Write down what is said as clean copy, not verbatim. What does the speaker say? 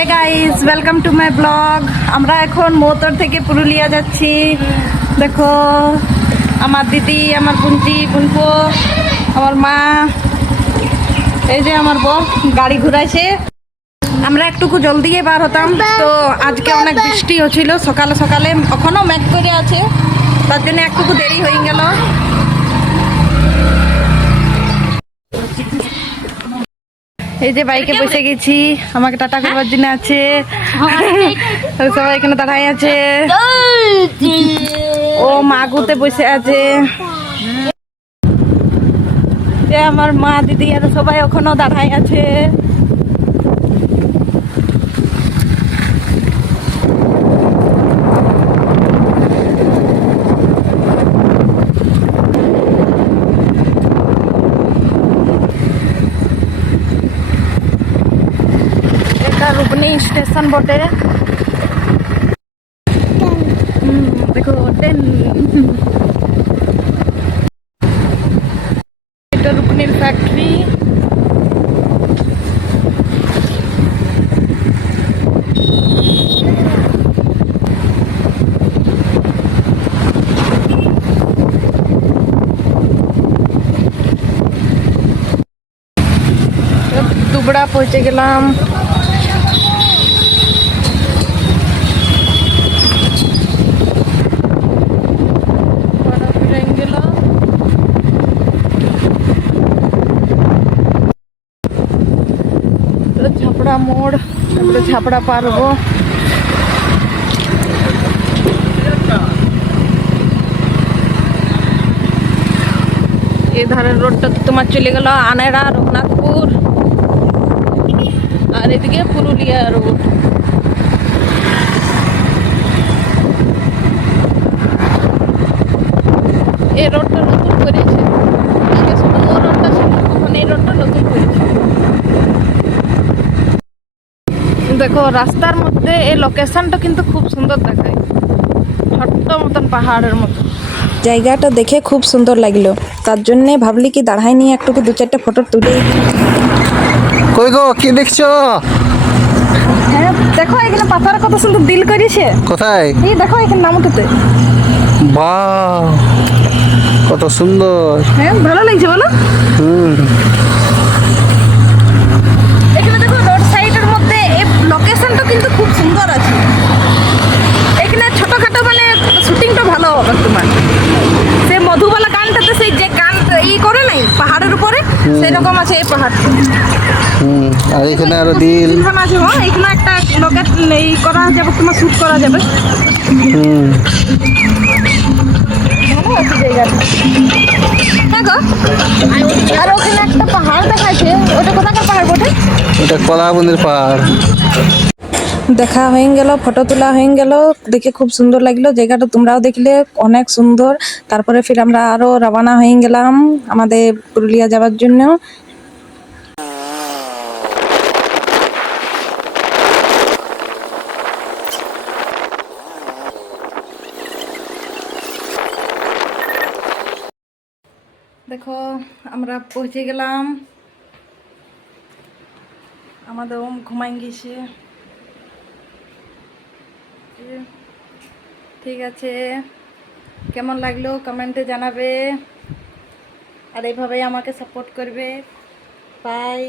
Hey guys, welcome to my blog. আমরা এখন মৌতর থেকে পুরুলিয়া যাচ্ছি। দেখো আমার দিদি, আমার বুনপো, আমার মা, এই যে আমার বউ গাড়ি ঘুরাইছে। আমরা একটুকু জলদি বার হতাম, তো আজকে অনেক বৃষ্টি হচ্ছিল সকালে সকালে, এখনো মেঘ করে আছে, তার জন্য একটুকু দেরি হয়ে গেল। এই যে বাইকে বসে গেছি, আমাকে টাটা করবার জন্য আছে, সবাই এখানে দাঁড়াই আছে। ও মাগুতে বসে আছে, আমার মা দিদি আর সবাই ওখানেও দাঁড়াই আছে। এটা রূপনী স্টেশন বটে। দেখো ট্রেন, এটা রূপনীর ফ্যাক্টরি। দুবড়া পৌঁছে গেলাম। ঝাপড়া মোড়, তারপরে ঝাপড়া পারবো। এই ধারের রোডটা তোমার চলে গেল আনেরা, রঘুনাথপুর, আর এদিকে পুরুলিয়া রোড। এই রোডটা নতুন করেছে, আগে শুধু ও রোডটা ছিল, এখন এই রোডটা নতুন করেছে। দেখো রাস্তার মধ্যে এই লোকেশনটা কিন্তু খুব সুন্দর দেখায়, ছোট্ট মতন পাহাড়ের মতো। জায়গাটা দেখে খুব সুন্দর লাগলো, তার জন্যে ভাবলি কি দাঁড়াই নিয়ে একটু দু চারটে ফটো তুলে। কই গো, কি দেখছো? হ্যাঁ দেখো এখানে পাথর কত সুন্দর দিল করেছে। কোথায়? এই দেখো এখানে নামতে। বাহ, কত সুন্দর। হ্যাঁ ভালো লাগছে বলো। এখানে দেখো রোড সাইডের মধ্যে এই লোকেশনটা কিন্তু খুব সুন্দর আছে। এখানে ছোটখাটো মানে শুটিংটা ভালো হবে তোমার। সে মধুবালা গানটাতে সেই যে গান ই করে নাই পাহাড়ের উপরে, সেরকম আছে এই পাহাড়টা। আর এখানে আরো দিল আছে, হ্যাঁ এখানে একটা লোকেট এই করা যাবে, তোমার শুট করা যাবে। ভালো আছে জায়গাটা। হ্যাঁ গো, আর ওখানে একটা পাহাড় দেখাচ্ছে, ওটা কোথাকার পাহাড় বটে? এটা কলাবন্দির পাহাড়। দেখা হয়ে গেল, ফটো তোলা হয়ে গেল, দেখে খুব সুন্দর লাগলো জায়গাটা, তোমরাও দেখলে অনেক সুন্দর। তারপরে ফির আমরা আরো রওনা হয়ে গেলাম আমাদের পুরুলিয়া যাওয়ার জন্য। দেখো আমরা পৌঁছে গেলাম, আমাদের ওম ঘুমাই গেছে। ঠিক আছে, কেমন লাগলো কমেন্টে জানাবে, আর এইভাবেই আমাকে সাপোর্ট করবে। বাই।